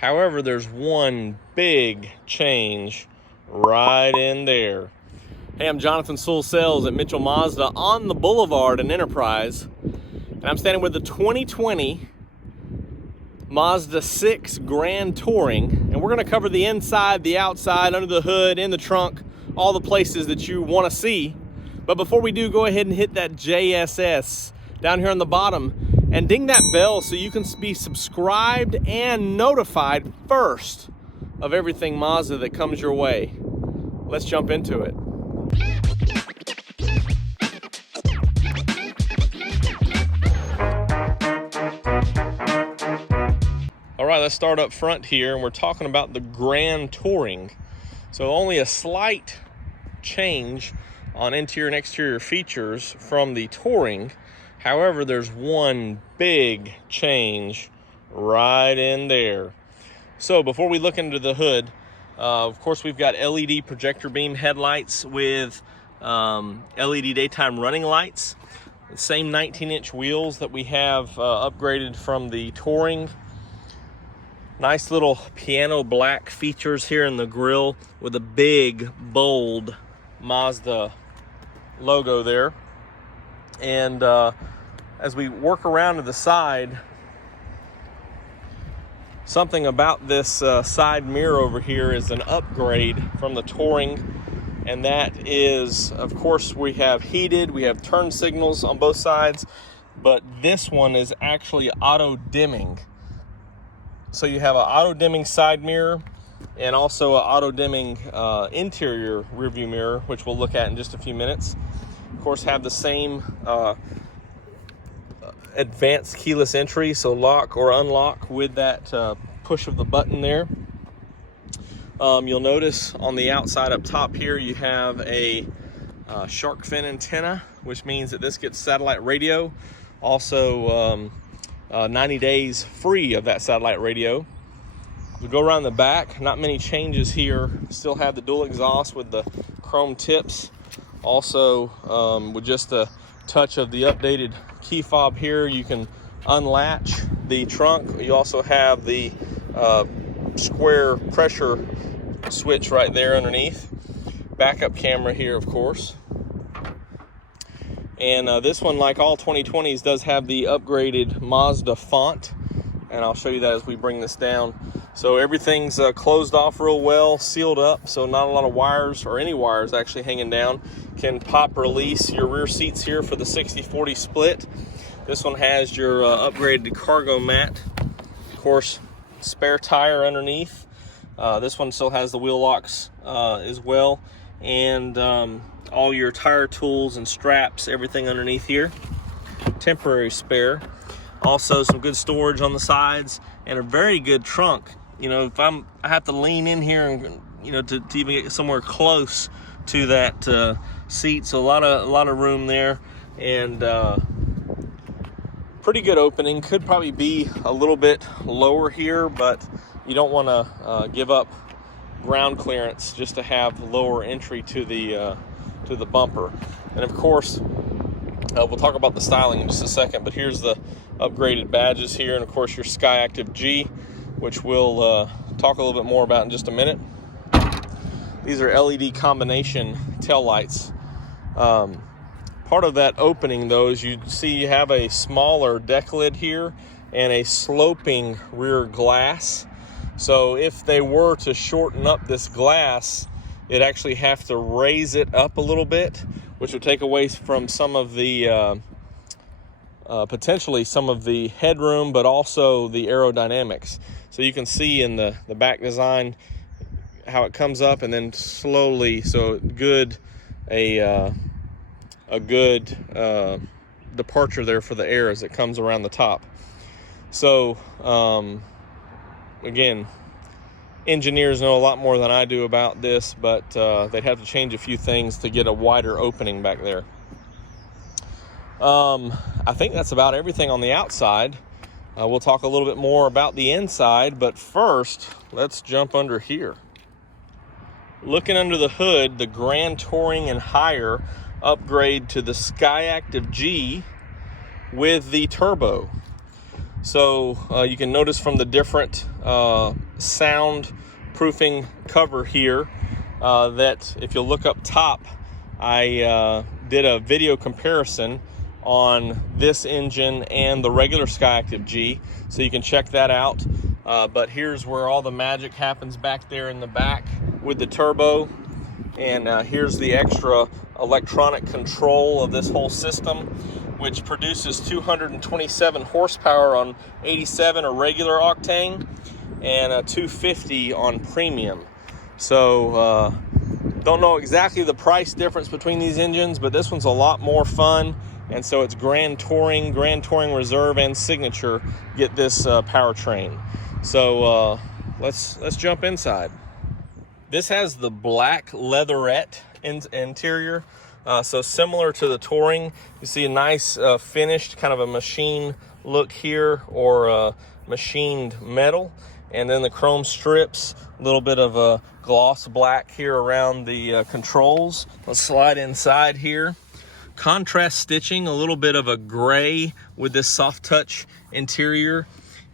However, there's one big change right in there. Hey, I'm Jonathan Sewell Sales at Mitchell Mazda on the Boulevard in Enterprise. And I'm standing with the 2020 Mazda 6 Grand Touring. And we're gonna cover the inside, the outside, under the hood, in the trunk, all the places that you wanna see. But before we do, go ahead and hit that JSS down here on the bottom and ding that bell so you can be subscribed and notified first of everything Mazda that comes your way. Let's jump into it. All right, let's start up front here, and we're talking about the Grand Touring. So only a slight change on interior and exterior features from the Touring. However, there's one big change right in there. So before we look into the hood, of course, we've got LED projector beam headlights with LED daytime running lights. The same 19-inch wheels that we have upgraded from the Touring. Nice little piano black features here in the grille with a big, bold Mazda logo there. And as we work around to the side, something about this side mirror over here is an upgrade from the Touring, and that is, of course, we have heated, we have turn signals on both sides, but this one is actually auto dimming. So you have an auto dimming side mirror and also an auto dimming interior rearview mirror, which we'll look at in just a few minutes. Of course, have the same advanced keyless entry, so lock or unlock with that push of the button there. You'll notice on the outside up top here you have a shark fin antenna, which means that this gets satellite radio. Also 90 days free of that satellite radio. We go around the back, not many changes here. Still have the dual exhaust with the chrome tips. Also, with just a touch of the updated key fob here, you can unlatch the trunk. You also have the square pressure switch right there underneath. Backup camera here, of course. And this one, like all 2020s, does have the upgraded Mazda font. And I'll show you that as we bring this down. So everything's closed off real well, sealed up, so not a lot of wires, or any wires actually hanging down. Can pop release your rear seats here for the 60-40 split. This one has your upgraded cargo mat. Of course, spare tire underneath. This one still has the wheel locks as well. And all your tire tools and straps, everything underneath here. Temporary spare. Also some good storage on the sides and a very good trunk. You know, if I have to lean in here and, you know, to even get somewhere close to that seat, so a lot of room there, and pretty good opening. Could probably be a little bit lower here, but you don't want to give up ground clearance just to have lower entry to the bumper. And of course, we'll talk about the styling in just a second, but here's the upgraded badges here, and of course your SkyActiv G, which we'll talk a little bit more about in just a minute. These are LED combination tail lights. Part of that opening, though, is you see you have a smaller deck lid here and a sloping rear glass. So if they were to shorten up this glass, it'd actually have to raise it up a little bit, which would take away from some of the potentially some of the headroom, but also the aerodynamics. So you can see in the back design how it comes up and then slowly, so a good departure there for the air as it comes around the top. So again, engineers know a lot more than I do about this, but they'd have to change a few things to get a wider opening back there. I think that's about everything on the outside. We'll talk a little bit more about the inside, but first, let's jump under here. Looking under the hood, the Grand Touring and higher upgrade to the SkyActiv G with the turbo. So you can notice from the different soundproofing cover here that if you look up top, I did a video comparison on this engine and the regular SkyActiv G, so you can check that out. But here's where all the magic happens back there in the back with the turbo. And here's the extra electronic control of this whole system, which produces 227 horsepower on 87 or regular octane and 250 on premium. So don't know exactly the price difference between these engines, but this one's a lot more fun. And so it's Grand Touring Reserve, and Signature get this powertrain. So let's jump inside. This has the black leatherette interior, so similar to the Touring. You see a nice finished kind of a machine look here, or machined metal, and then the chrome strips, a little bit of a gloss black here around the controls. Let's slide inside here. Contrast stitching, a little bit of a gray with this soft touch interior,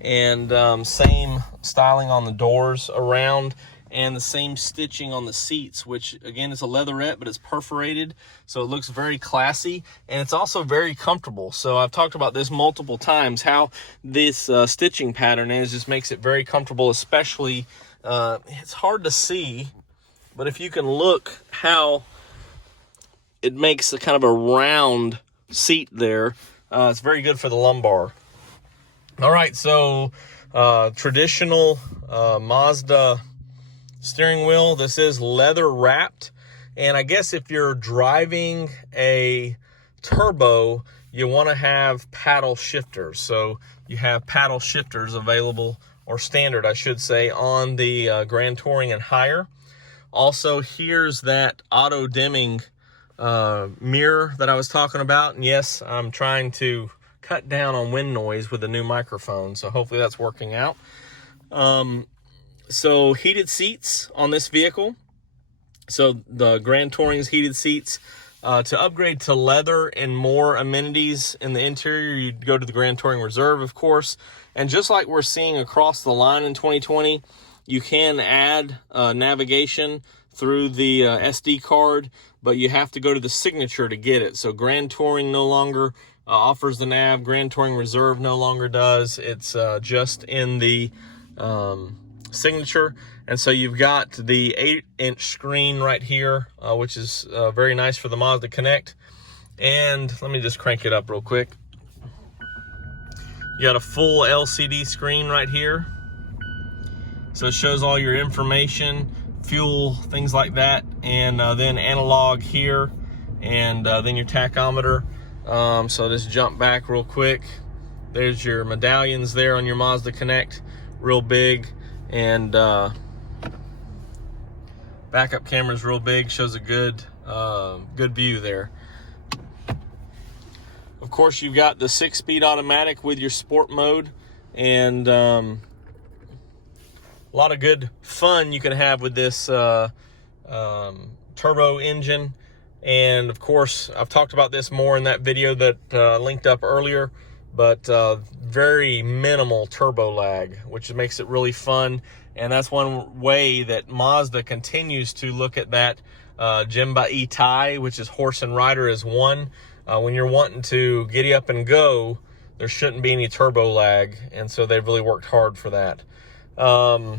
and same styling on the doors around, and the same stitching on the seats, which again is a leatherette, but it's perforated, so it looks very classy, and it's also very comfortable. So I've talked about this multiple times, how this stitching pattern just makes it very comfortable, especially it's hard to see, but if you can look how it makes a kind of a round seat there. It's very good for the lumbar. All right, so traditional Mazda steering wheel. This is leather wrapped. And I guess if you're driving a turbo, you want to have paddle shifters. So you have paddle shifters available, or standard, I should say, on the Grand Touring and higher. Also, here's that auto dimming mirror that I was talking about. And yes, I'm trying to cut down on wind noise with the new microphone, so hopefully that's working out. So heated seats on this vehicle. So the Grand Touring's heated seats. To upgrade to leather and more amenities in the interior, you'd go to the Grand Touring Reserve, of course. And just like we're seeing across the line in 2020, you can add navigation through the SD card, but you have to go to the Signature to get it. So Grand Touring no longer offers the nav. Grand Touring Reserve no longer does. It's just in the Signature. And so you've got the 8-inch screen right here, which is very nice for the Mazda Connect. And let me just crank it up real quick. You got a full LCD screen right here. So it shows all your information, fuel, things like that, and then analog here, and then your tachometer. So just jump back real quick. There's your medallions there on your Mazda Connect, real big, and backup camera's real big, shows a good view there. Of course, you've got the 6-speed automatic with your sport mode, and a lot of good fun you can have with this turbo engine. And of course, I've talked about this more in that video that linked up earlier, but very minimal turbo lag, which makes it really fun. And that's one way that Mazda continues to look at that Jimba E-Tai, which is horse and rider as one. When you're wanting to giddy up and go, there shouldn't be any turbo lag, and so they've really worked hard for that. I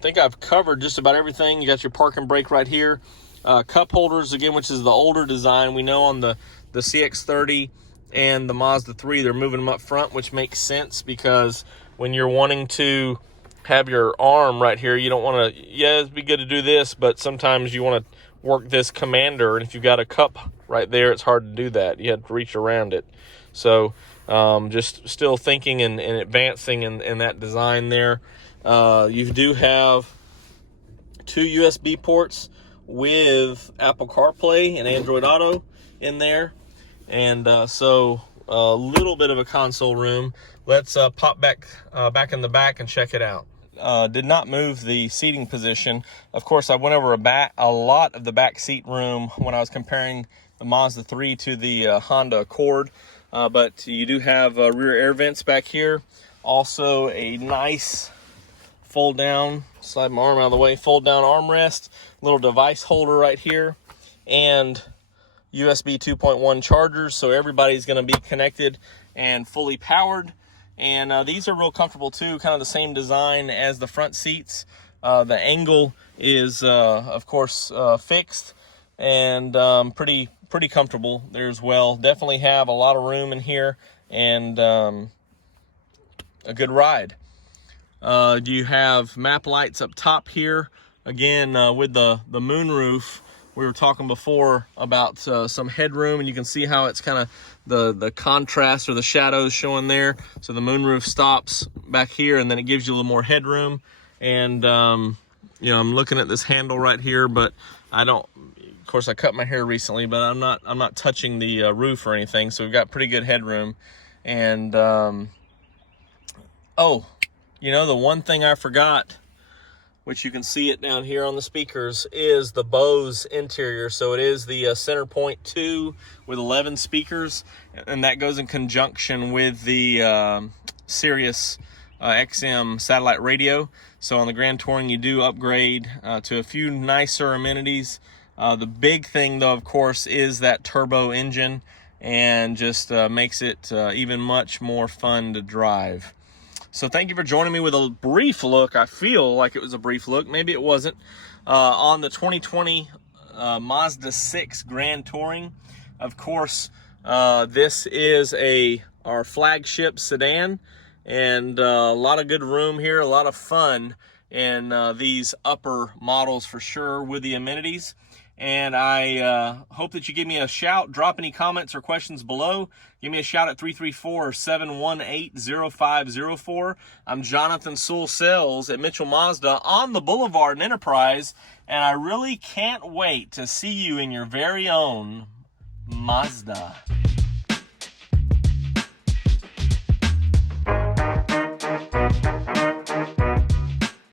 think I've covered just about everything. You got your park and brake right here. Cup holders, again, which is the older design. We know on the CX-30 and the Mazda 3, they're moving them up front, which makes sense because when you're wanting to have your arm right here, you don't want to, yeah, it'd be good to do this, but sometimes you want to work this commander, and if you've got a cup right there, it's hard to do that. You have to reach around it. So just still thinking and advancing in that design there. You do have 2 USB ports with Apple CarPlay and Android Auto in there, and so a little bit of a console room. Let's pop back in the back and check it out. Did not move the seating position. Of course, I went over a lot of the back seat room when I was comparing the Mazda 3 to the Honda Accord, but you do have rear air vents back here. Also a nice fold down, slide my arm out of the way, fold down armrest, little device holder right here, and USB 2.1 chargers, so everybody's going to be connected and fully powered. And these are real comfortable too, kind of the same design as the front seats. The angle is, of course, fixed, and pretty comfortable there as well. Definitely have a lot of room in here, and a good ride. You have map lights up top here. Again, with the moonroof, we were talking before about some headroom, and you can see how it's kind of the contrast or the shadows showing there. So the moonroof stops back here, and then it gives you a little more headroom. And you know, I'm looking at this handle right here, but I don't. Of course, I cut my hair recently, but I'm not touching the roof or anything. So we've got pretty good headroom. And oh, you know, the one thing I forgot, which you can see it down here on the speakers, is the Bose interior. So it is the Centerpoint 2 with 11 speakers, and that goes in conjunction with the Sirius XM satellite radio. So on the Grand Touring, you do upgrade to a few nicer amenities. The big thing, though, of course, is that turbo engine, and just makes it even much more fun to drive. So thank you for joining me with a brief look. I feel like it was a brief look. Maybe it wasn't. On the 2020 Mazda 6 Grand Touring. Of course, this is our flagship sedan, and a lot of good room here, a lot of fun in these upper models for sure with the amenities. And I hope that you give me a shout. Drop any comments or questions below. Give me a shout at 334-718-0504. I'm Jonathan Sewell Sales at Mitchell Mazda on the Boulevard in Enterprise. And I really can't wait to see you in your very own Mazda.